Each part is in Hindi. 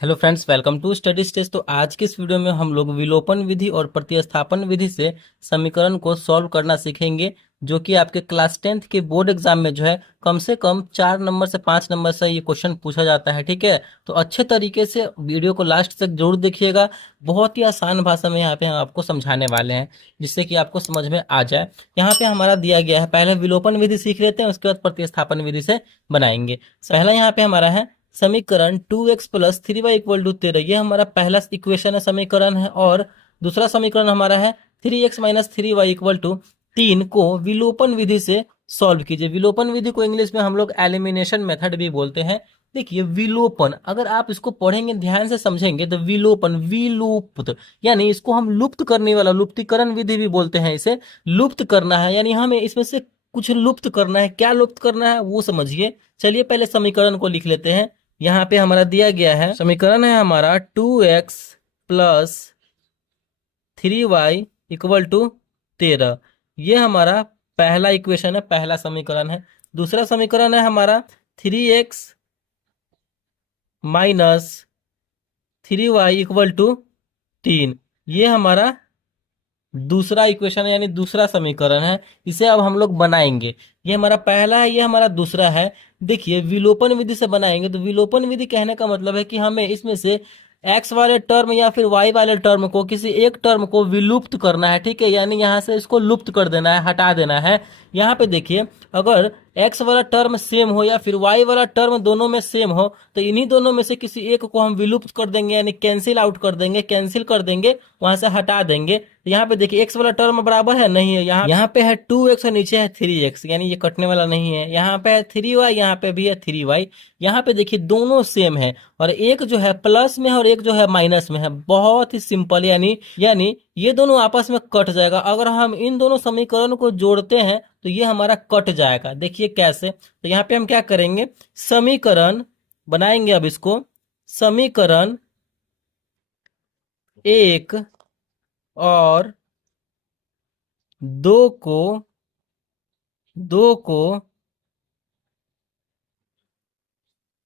Hello friends, welcome to study stage. तो आज की इस वीडियो में हम लोग विलोपन विधि और प्रतिस्थापन विधि से समीकरण को सॉल्व करना सीखेंगे, जो कि आपके क्लास 10th के बोर्ड एग्जाम में जो है कम से कम 4 नंबर से 5 नंबर से ये क्वेश्चन पूछा जाता है। ठीक है, तो अच्छे तरीके से वीडियो को लास्ट तक जरूर देखिएगा। बहुत ही आसान भाषा में यहाँ पे हम आपको समझाने वाले हैं, जिससे कि आपको समझ में आ जाए। यहाँ पे हमारा दिया गया है, पहले विलोपन विधि सीख लेते हैं, उसके बाद प्रतिस्थापन विधि से बनाएंगे। पहला यहाँ पे हमारा है समीकरण 2x plus 3y equal to 13। ये हमारा पहला इक्वेशन है, समीकरण है। और दूसरा समीकरण हमारा है 3x minus 3y equal to 3 को विलोपन विधि से सॉल्व कीजिए। विलोपन विधि को इंग्लिश में हम लोग एलिमिनेशन मेथड भी बोलते हैं। देखिए, विलोपन अगर आप इसको पढ़ेंगे, ध्यान से समझेंगे, तो विलोपन विलुप्त, यानी इसको हम लुप्त करने वाला, लुप्तीकरण विधि भी बोलते हैं। इसे लुप्त करना है, यानी हमें इसमें से कुछ लुप्त करना है। क्या लुप्त करना है वो समझिए। चलिए पहले समीकरण को लिख लेते हैं। यहाँ पे हमारा दिया गया है, समीकरण है हमारा 2x plus 3y equal to 13। ये हमारा पहला इक्वेशन है, पहला समीकरण है। दूसरा समीकरण है हमारा 3x minus 3y equal to 3। ये हमारा दूसरा इक्वेशन है, यानी दूसरा समीकरण है। इसे अब हम लोग बनाएंगे। ये हमारा पहला है, ये हमारा दूसरा है। देखिए, विलोपन विधि से बनाएंगे तो विलोपन विधि कहने का मतलब है कि हमें इसमें से एक्स वाले टर्म या फिर वाई वाले टर्म को, किसी एक टर्म को विलुप्त करना है। ठीक है, यानी यहाँ से इसको लुप्त कर देना है, हटा देना है। यहाँ पे देखिए, अगर एक्स वाला टर्म सेम हो या फिर वाई वाला टर्म दोनों में सेम हो, तो इन्हीं दोनों में से किसी एक को हम विलुप्त कर देंगे, यानी कैंसिल आउट कर देंगे, कैंसिल कर देंगे, वहां से हटा देंगे। तो यहाँ पे देखिए, एक्स वाला टर्म बराबर है, नहीं है। यहाँ पे है 2x और नीचे है 3x, यानी ये कटने वाला नहीं है। यहाँ पे है 3y, यहाँ पे भी है 3y। यहाँ पे देखिए दोनों सेम है, और एक जो है प्लस में है और एक जो है माइनस में है। बहुत ही सिंपल, यानी ये दोनों आपस में कट जाएगा। अगर हम इन दोनों समीकरण को जोड़ते हैं तो ये हमारा कट जाएगा। देखिए कैसे। तो यहाँ पे हम क्या करेंगे, समीकरण बनाएंगे। अब इसको समीकरण 1 और 2 को 2 को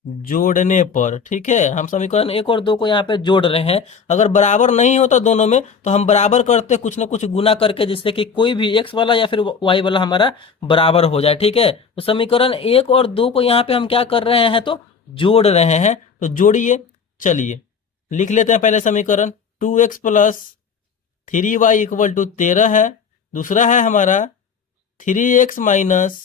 जोड़ने पर, ठीक है, हम समीकरण 1 और 2 को यहाँ पे जोड़ रहे हैं। अगर बराबर नहीं होता दोनों में तो हम बराबर करते कुछ ना कुछ गुना करके, जिससे कि कोई भी एक्स वाला या फिर वाई वाला हमारा बराबर हो जाए। ठीक है, तो समीकरण 1 और 2 को यहाँ पे हम क्या कर रहे हैं, तो जोड़ रहे हैं। तो जोड़िए। चलिए लिख लेते हैं पहले समीकरण। 2x plus 3y equal to 13 है। दूसरा है हमारा 3x minus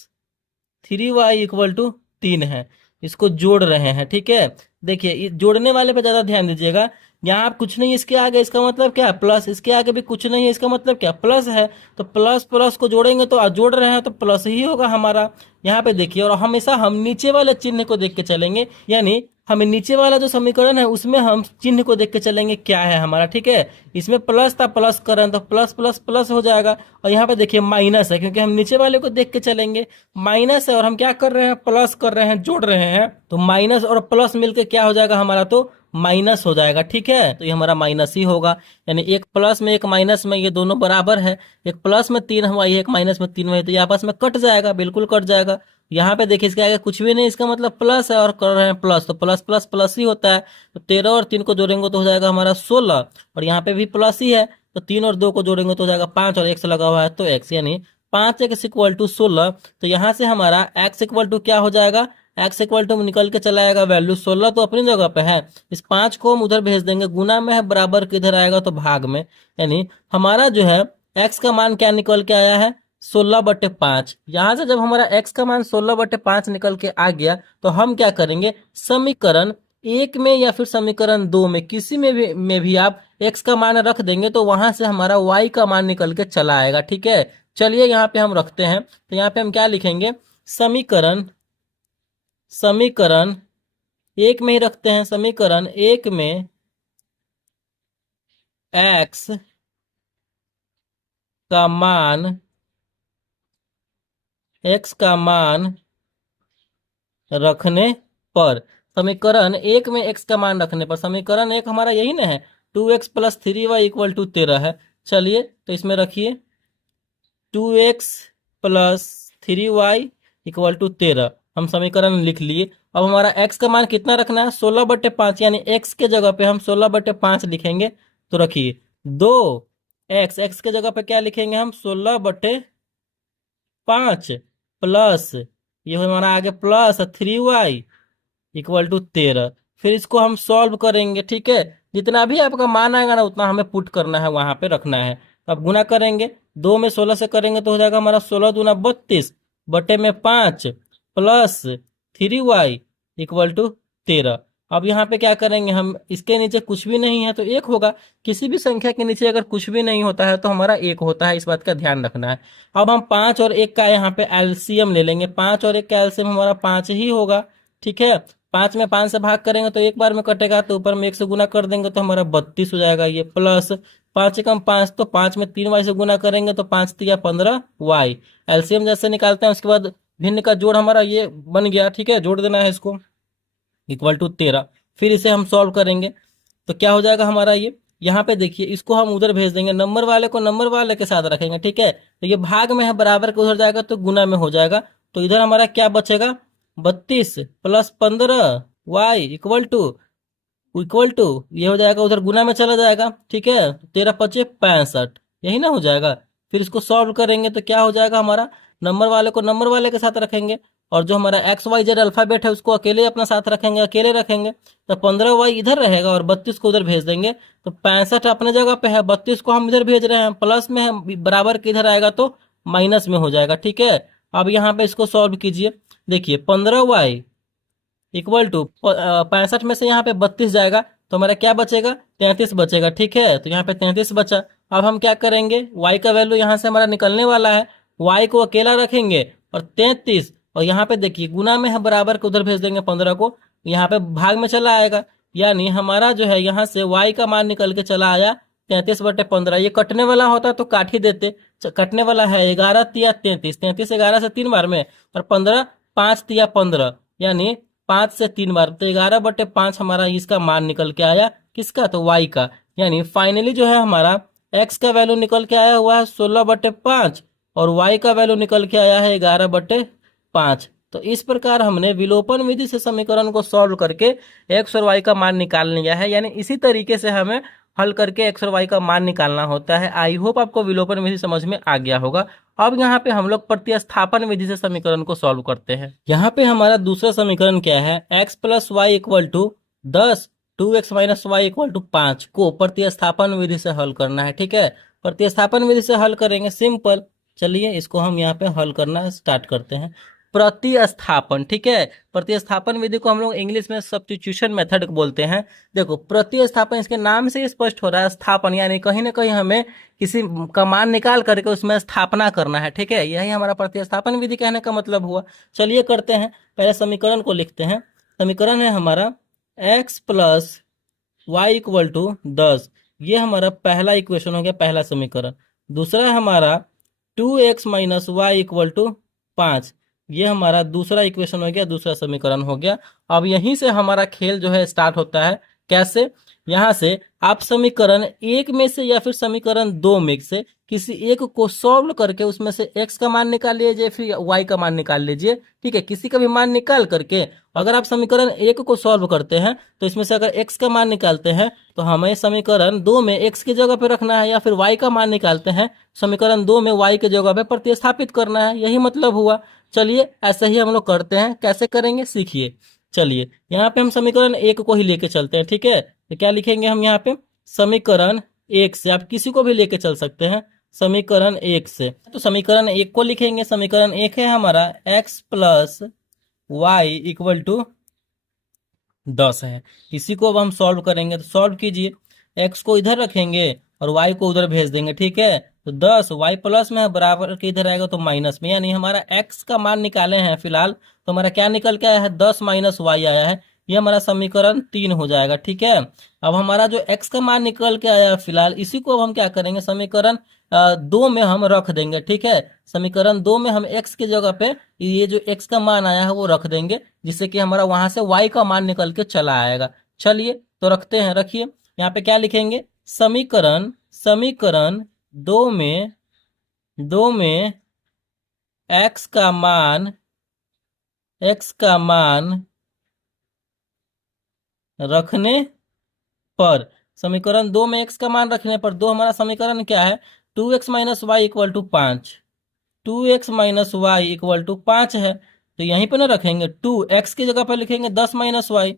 3y equal to 3 है। इसको जोड़ रहे हैं। ठीक है, देखिए जोड़ने वाले पे ज्यादा ध्यान दीजिएगा। यहाँ आप कुछ नहीं, इसके आगे इसका मतलब क्या है, प्लस। इसके आगे भी कुछ नहीं है, इसका मतलब क्या, प्लस है। तो प्लस प्लस को जोड़ेंगे तो जोड़ रहे हैं तो प्लस ही होगा हमारा। यहाँ पे देखिए, और हमेशा हम नीचे वाले चिन्ह को देख के चलेंगे, यानी हमें नीचे वाला जो समीकरण है उसमें हम चिन्ह को देख के चलेंगे क्या है हमारा। ठीक है, इसमें प्लस था, प्लस करें तो प्लस प्लस प्लस हो जाएगा। और यहाँ पे देखिए माइनस है, क्योंकि हम नीचे वाले को देख के चलेंगे। माइनस है और हम क्या कर रहे हैं, प्लस कर रहे हैं, जोड़ रहे हैं। तो माइनस और प्लस मिलके क्या हो जाएगा हमारा, तो माइनस हो जाएगा। ठीक है, तो ये हमारा माइनस ही होगा। यानी एक प्लस में एक माइनस में ये दोनों बराबर है। एक प्लस में 3 हुआ, एक माइनस में 3 हुआ, तो ये आपस में कट जाएगा, बिल्कुल कट जाएगा। यहाँ पे देखिए, इसके आगे कुछ भी नहीं, इसका मतलब प्लस है और कर रहे हैं प्लस, तो प्लस प्लस प्लस ही होता है। तो 13 और 3 को जोड़ेंगे तो हो जाएगा हमारा 16, और यहाँ पे भी प्लस ही है। तो 3 और 2 को जोड़ेंगे तो हो जाएगा 5, और x लगा हुआ है तो x, यानी 5x इक्वल टू 16। तो यहाँ से हमारा x इक्वल टू क्या हो जाएगा, x इक्वल टू निकल के चला आएगा वैल्यू 16, तो अपनी जगह पे है। इस 5 को हम उधर भेज देंगे, गुना में है, बराबर किधर आएगा, तो भाग में। यानी हमारा जो है x का मान क्या निकल के आया है, 16/5। यहां से जब हमारा x का मान 16/5 निकल के आ गया, तो हम क्या करेंगे, समीकरण 1 में या फिर समीकरण 2 में, किसी में भी आप x का मान रख देंगे, तो वहां से हमारा y का मान निकल के चला आएगा। ठीक है, चलिए यहाँ पे हम रखते हैं। तो यहाँ पे हम क्या लिखेंगे, समीकरण समीकरण 1 में ही रखते हैं। समीकरण 1 में x का मान x का मान रखने पर, समीकरण 1 में x का मान रखने पर, समीकरण 1 हमारा यही ना है, 2x plus 3y equal to 13 है। चलिए तो इसमें रखिए 2x plus 3y equal to 13, हम समीकरण लिख लिए। अब हमारा x का मान कितना रखना है, 16/5, यानी x के जगह पे हम 16/5 लिखेंगे। तो रखिए 2x के जगह पे क्या लिखेंगे हम, 16/5 प्लस ये हमारा आगे प्लस 3y इक्वल टू 13। फिर इसको हम सॉल्व करेंगे, ठीक है। जितना भी आपका मान आएगा ना उतना हमें पुट करना है, वहां पे रखना है। अब गुना करेंगे, 2 में 16 से करेंगे तो हो जाएगा हमारा 16×2 = 32 बटे में 5 प्लस 3y इक्वल टू 13। अब यहाँ पे क्या करेंगे हम, इसके नीचे कुछ भी नहीं है तो एक होगा। किसी भी संख्या के नीचे अगर कुछ भी नहीं होता है तो हमारा एक होता है, इस बात का ध्यान रखना है। अब हम 5 और 1 का यहाँ पे एलसीएम ले लेंगे। 5 और 1 का एलसीएम हमारा 5 ही होगा, ठीक है। 5 में 5 से भाग करेंगे तो एक बार में कटेगा, तो ऊपर में 1 से गुना कर देंगे तो हमारा 32 हो जाएगा। ये प्लस 5 एकम 5, तो 5 में 3y से गुना करेंगे तो 5 तिया 15y। एलसीएम जैसे निकालते हैं उसके बाद भिन्न का जोड़ हमारा ये बन गया, ठीक है। जोड़ देना है इसको, इक्वल टू 13। फिर इसे हम सॉल्व करेंगे तो क्या हो जाएगा हमारा ये, यहाँ पे देखिए इसको हम उधर भेज देंगे, नंबर वाले को नंबर वाले के साथ रखेंगे, ठीक है। तो ये भाग में है, बराबर के उधर जाएगा तो गुना में हो जाएगा। तो इधर हमारा क्या बचेगा, 32 प्लस 15y इक्वल टू ये हो जाएगा, उधर गुना में चला जाएगा, ठीक है। 13×5 = 65, यही ना हो जाएगा। फिर इसको सॉल्व करेंगे तो क्या हो जाएगा हमारा, नंबर वाले को नंबर वाले के साथ रखेंगे और जो हमारा XYZ अल्फाबेट है उसको अकेले अपना साथ रखेंगे, अकेले रखेंगे। तो 15y इधर रहेगा और 32 को उधर भेज देंगे। तो 65 अपने जगह पे है, 32 को हम इधर भेज रहे हैं, प्लस में है, बराबर के इधर आएगा तो माइनस में हो जाएगा, ठीक है। अब यहाँ पे इसको सॉल्व कीजिए, देखिए 15y इक्वल टू 65 में से यहाँ पे 32 जाएगा तो हमारा क्या बचेगा, 33 बचेगा, ठीक है। तो यहाँ पे 33 बचा। अब हम क्या करेंगे, y का वैल्यू यहाँ से हमारा निकलने वाला है, y को अकेला रखेंगे और 33, और यहाँ पे देखिए गुना में है, बराबर को उधर भेज देंगे 15 को, यहाँ पे भाग में चला आएगा। यानी हमारा जो है यहाँ से y का मान निकल के चला आया 33/15। ये कटने वाला होता तो काट ही देते, कटने वाला है 11 तिया 33, 33 11 से 3 बार में, और 15 5 तिया 15, यानी 5 से 3 बार, तो 11/5 हमारा इसका मान निकल के आया, किसका, तो y का। यानी फाइनली जो है हमारा x का वैल्यू निकल के आया हुआ है 16/5 और y का वैल्यू निकल के आया है 11/5। तो इस प्रकार हमने विलोपन विधि से समीकरण को सॉल्व करके x और y का मान निकाल लिया है। यानी इसी तरीके से हमें हल करके x और y का मान निकालना होता है। आई होप आपको विलोपन विधि समझ में आ गया होगा। अब यहाँ पे हम लोग प्रतिस्थापन विधि से समीकरण को सॉल्व करते हैं। यहाँ पे हमारा दूसरा समीकरण क्या है, x + y = 10, 2x - y = 5 को प्रतिस्थापन विधि से हल करना है, ठीक है। प्रतिस्थापन विधि से हल करेंगे, सिंपल। चलिए इसको हम यहाँ पे हल करना स्टार्ट करते हैं। प्रतिस्थापन, ठीक है। प्रतिस्थापन विधि को हम लोग इंग्लिश में सब्स्टिट्यूशन मेथड बोलते हैं। देखो प्रतिस्थापन, इसके नाम से स्पष्ट हो रहा है, स्थापन, यानी कहीं ना कहीं हमें किसी का मान निकाल करके उसमें स्थापना करना है, ठीक है। यही हमारा प्रतिस्थापन विधि कहने का मतलब हुआ। चलिए करते हैं, पहले समीकरण को लिखते हैं। समीकरण है हमारा x + y = 10, ये हमारा पहला इक्वेशन हो गया, पहला समीकरण। दूसरा हमारा 2x - y = 5, ये हमारा दूसरा इक्वेशन हो गया, दूसरा समीकरण हो गया। अब यहीं से हमारा खेल जो है स्टार्ट होता है। कैसे, यहाँ से आप समीकरण 1 में से या फिर समीकरण 2 में से किसी एक को सॉल्व करके उसमें से x का मान निकाल लीजिए, फिर y का मान निकाल लीजिए, ठीक है। किसी का भी मान निकाल करके अगर आप समीकरण 1 को सॉल्व करते हैं तो इसमें से अगर x का मान निकालते हैं तो हमें समीकरण 2 में x की जगह पे रखना है, या फिर y का मान निकालते हैं समीकरण 2 में y की जगह पे प्रतिस्थापित करना है, यही मतलब हुआ। चलिए ऐसे ही हम लोग करते हैं, कैसे करेंगे सीखिए। चलिए यहाँ पे हम समीकरण 1 को ही लेके चलते हैं, ठीक है। तो क्या लिखेंगे हम यहाँ पे, समीकरण 1 से, आप किसी को भी लेके चल सकते हैं समीकरण 1 से। तो समीकरण 1 को लिखेंगे, समीकरण 1 है हमारा x + y = 10 है। इसी को अब हम सॉल्व करेंगे, तो सॉल्व कीजिए। x को इधर रखेंगे और y को उधर भेज देंगे, ठीक है। तो 10 y प्लस में है, बराबर के इधर आएगा तो माइनस में, यानी हमारा x का मान निकाले हैं फिलहाल, तो हमारा क्या निकल के आया है, 10 - y आया है। ये हमारा समीकरण 3 हो जाएगा, ठीक है। अब हमारा जो x का मान निकल के आया है फिलहाल, इसी को अब हम क्या करेंगे, समीकरण 2 में हम रख देंगे, ठीक है। समीकरण 2 में हम x की जगह पे ये जो x का मान आया है वो रख देंगे, जिससे कि हमारा वहां से y का मान निकल के चला आएगा। चलिए तो रखते हैं, रखिए। यहाँ पे क्या लिखेंगे, समीकरण समीकरण 2 में x का मान रखने पर, समीकरण 2 में x का मान रखने पर, दो हमारा समीकरण क्या है, 2x minus y equal to 5। 2x minus y equal to 5 है, तो यहीं पे ना रखेंगे, 2x की जगह पर लिखेंगे 10 minus y,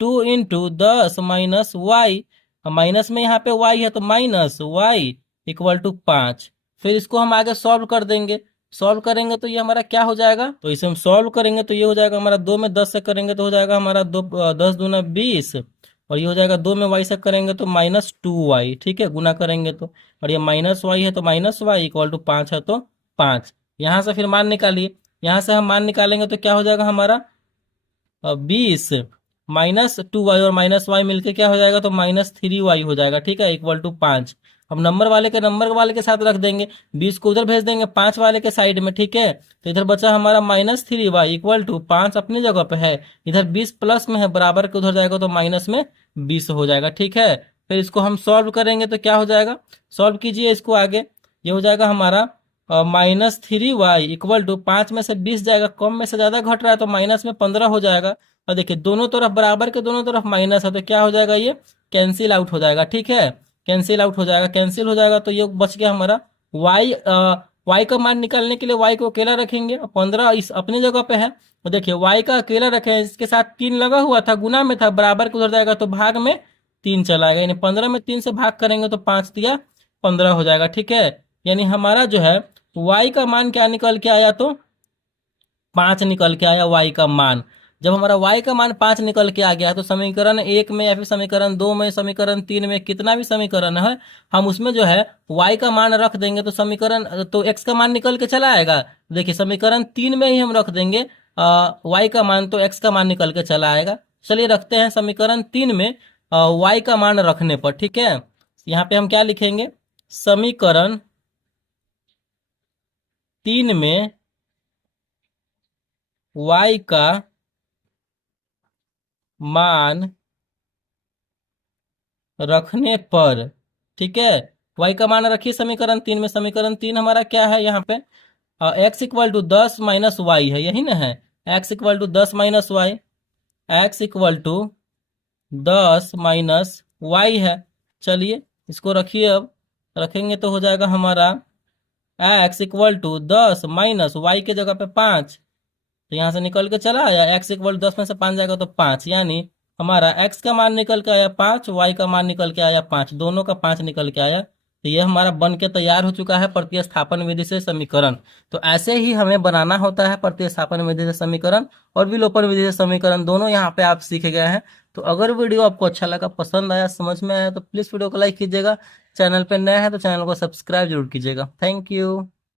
2 into 10 minus y, minus में यहाँ पे y है तो माइनस वाई इक्वल टू 5। फिर इसको हम आगे सॉल्व कर देंगे, सॉल्व करेंगे तो ये हमारा क्या हो जाएगा, तो इसे हम सॉल्व करेंगे तो ये हो जाएगा हमारा, 2 में 10 से करेंगे तो हो जाएगा हमारा 10 दूना 20, और ये हो जाएगा 2 में y से करेंगे तो -2y, ठीक है, गुना करेंगे तो, और ये माइनस वाई है तो माइनस वाई इक्वल टू 5 है तो 5। यहाँ से फिर मान निकालिए, यहाँ से हम मान निकालेंगे तो क्या हो जाएगा हमारा 20 -2y और माइनस वाई मिलके क्या हो जाएगा, तो -3y हो जाएगा, ठीक है, इक्वल टू 5। अब नंबर वाले के साथ रख देंगे, 20 को उधर भेज देंगे 5 वाले के साइड में, ठीक है, तो इधर बचा हमारा -3y इक्वल टू 5 अपनी जगह पे है, इधर 20 प्लस में है, बराबर के उधर जाएगा तो माइनस में 20 हो जाएगा, ठीक है। फिर इसको हम सॉल्व करेंगे तो क्या हो जाएगा, सॉल्व कीजिए इसको आगे, ये हो जाएगा हमारा -3y इक्वल टू 5 में से 20 जाएगा, कम में से ज्यादा घट रहा है तो माइनस में 15 हो जाएगा, और देखिए दोनों तरफ बराबर के दोनों तरफ माइनस है तो क्या हो जाएगा, ये कैंसिल आउट हो जाएगा, ठीक है, कैंसिल आउट हो जाएगा, कैंसिल हो जाएगा तो ये बच गया हमारा y। y का मान निकालने के लिए y को अकेला रखेंगे, 15 इस अपनी जगह पे है, तो देखिए y का अकेला रखे हैं, इसके साथ 3 लगा हुआ था, गुना में था, बराबर के उधर जाएगा तो भाग में 3 चला गया, यानी 15 में 3 से भाग करेंगे तो 5 दिया 15 हो जाएगा, ठीक है। यानी हमारा जो है y का मान क्या निकल के आया, तो 5 निकल के आया y का मान। जब हमारा y का मान 5 निकल के आ गया तो समीकरण 1 में या फिर समीकरण 2 में, समीकरण 3 में, कितना भी समीकरण है, हम उसमें जो है y का मान रख देंगे तो समीकरण, तो x का मान निकल के चला आएगा। देखिए समीकरण 3 में ही हम रख देंगे y का मान, तो x का मान निकल के चला आएगा। चलिए रखते हैं समीकरण 3 में y का मान रखने पर, ठीक है। यहाँ पे हम क्या लिखेंगे, समीकरण 3 में y का मान रखने पर, ठीक है, y का मान रखिए समीकरण 3 में, समीकरण 3 हमारा क्या है, यहाँ पे x equal to 10 minus y है, यही ना है, x equal to 10 minus y, x equal to 10 minus y है। चलिए इसको रखिए, अब रखेंगे तो हो जाएगा हमारा x equal to 10 minus y के जगह पे 5, तो यहाँ से निकल के चला आया, x इक्वल 10 में से 5 जाएगा तो 5, यानी हमारा x का मान निकल के आया 5, y का मान निकल के आया 5, दोनों का 5 निकल के आया, तो ये हमारा बन के तैयार हो चुका है प्रतिस्थापन विधि से समीकरण। तो ऐसे ही हमें बनाना होता है प्रतिस्थापन विधि से समीकरण और विलोपन विधि से समीकरण, दोनों यहाँ पे आप सीख गए हैं। तो अगर वीडियो आपको अच्छा लगा, पसंद आया, समझ में आया, तो प्लीज़ वीडियो को लाइक कीजिएगा, चैनल पर नया है तो चैनल को सब्सक्राइब जरूर कीजिएगा। Thank you.